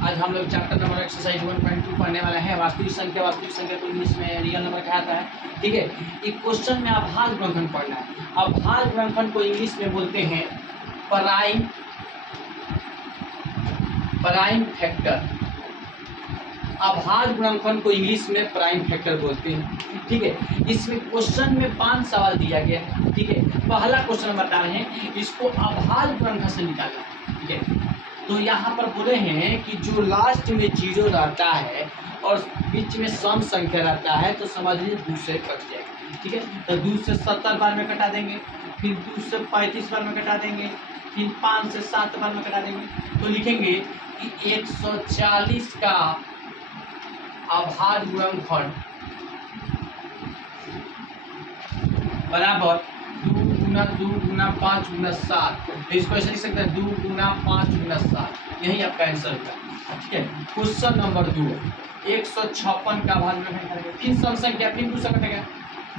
आज हम लोग चैप्टर नंबर एक्सरसाइज 1.2 पढ़ने वाले हैं। वास्तविक संख्या को इंग्लिश में रियल नंबर कहा जाता है। ठीक है, एक क्वेश्चन में अभाज्य गुणनखंड पढ़ना है। अभाज्य गुणनखंड को इंग्लिश में बोलते हैं प्राइम फैक्टर। अभाज्य गुणनखंड को इंग्लिश में प्राइम फैक्टर बोलते हैं। ठीक है, इसमें क्वेश्चन में 5 सवाल दिया गया है। ठीक है, पहला क्वेश्चन बता रहे हैं इसको अभाज्य गुणनखंड से निकालना है। ठीक है, तो यहाँ पर बोले हैं कि जो लास्ट में 0 रहता है और बीच में सम संख्या रहता है तो समझ लीजिए 2 से कट जाएगा। ठीक है, तो 2 से 70 बार में कटा देंगे, फिर 2 से 35 बार में कटा देंगे, फिर 5 से 7 बार में कटा देंगे, तो लिखेंगे कि 140 का अभाज्य गुणनखंड बराबर 2 गुना 2 गुना 5 गुना 7। तो इसको ऐसे लिख सकते हैं 2 गुना 5 गुना 7। यही आपका आंसर होगा। ठीक है, क्वेश्चन नंबर 2 156 का अभाज्य गुणनखंड करेंगे। 3 सम संख्या, फिर 2 से कटेगा,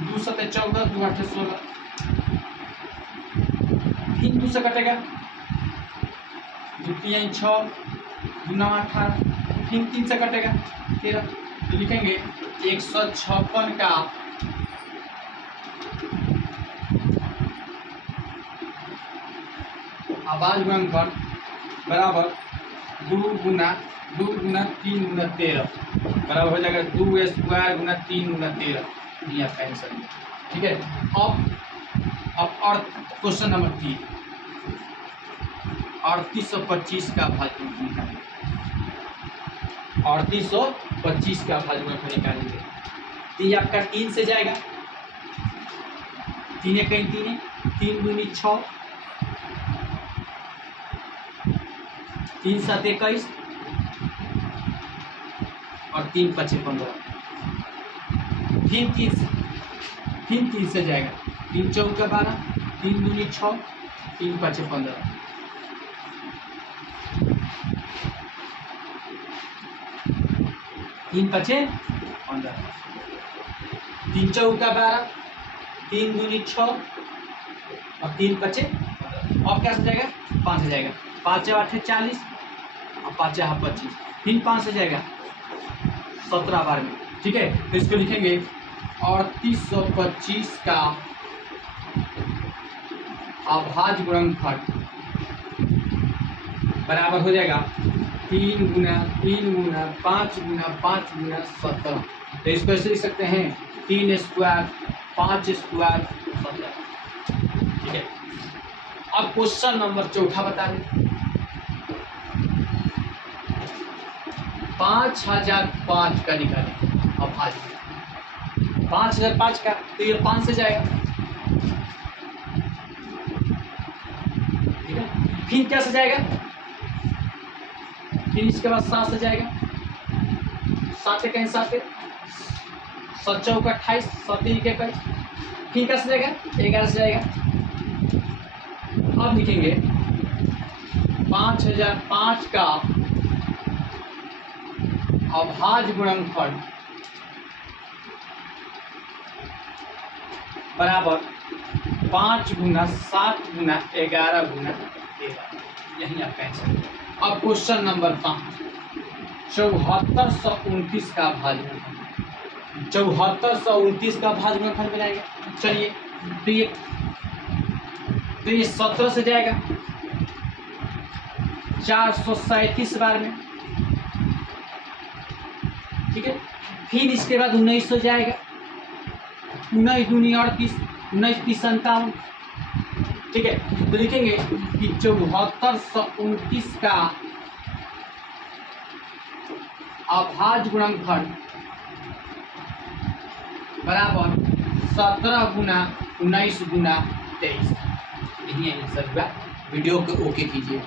2 7 14, 2 8 16, फिर 2 से कटेगा, 2 3 6, 2 9 18, फिर 3 से कटेगा 13। तो लिखेंगे 156 का अभाज्य गुणनखंड बराबर 2 गुना 3 गुना 13 बराबर हो जाएगा 2 स्क्वायर गुना 3 गुना 13। ये आपका आंसर है। ठीक है, अब और क्वेश्चन नंबर 3 3825 का अभाज्य गुणनखंड निकालेंगे। 3825 का अभाज्य गुणनखंड निकालेंगे। तो ये आपका 3 से जाएगा, 3 कहीं 3 3 दूनी 6, 3 7 21 और 3 5 15। फिर 3 से जाएगा, 3 4 12, 3 दूनी 6, 3 5 15, 3 5 15, 3 4 12, 3 दूनी 6 और 3 5 15। और क्या से जाएगा 5 से जाएगा, 5 8 40 और 5 25, फिर 5 से जाएगा 17 बार में। ठीक है, तो इसको लिखेंगे 3825 का अभाज्य गुणनखंड बराबर हो जाएगा 3 गुना 5 गुना 5 गुना 17। तो इसको ऐसे लिख सकते हैं 3 स्क्वायर 5 स्क्वायर 17। ठीक है, अब क्वेश्चन नंबर 4 बता दें। 5005 का निकालें अभाज्य। 5005 का तो ये 5 से जाएगा। ठीक है, फिर क्या से जाएगा, फिर इसके बाद 7 से जाएगा, 7 कहीं 7 7 4 28, 7 21, फिर क्या से जाएगा 11 से जाएगा। अब लिखेंगे 5005 का अभाज्य गुणनखंड बराबर 5 गुना 7 गुना 11 गुना 13। यही आपका आंसर है। अब क्वेश्चन नंबर 5 7429 का अभाज्य गुणनखंड। 7429 का अभाज्य गुणनखंड बनाएंगे। चलिए, तो ये 17 से जाएगा 437 बार में। ठीक है, फिर इसके बाद 19 से जाएगा, 19 दूनी 38, 19 30 57। ठीक है, तो लिखेंगे कि 7429 का अभाज्य गुणनखंड बराबर 17 गुना 19 गुना 23। यही आंसर हुआ। वीडियो को ओके कीजिए।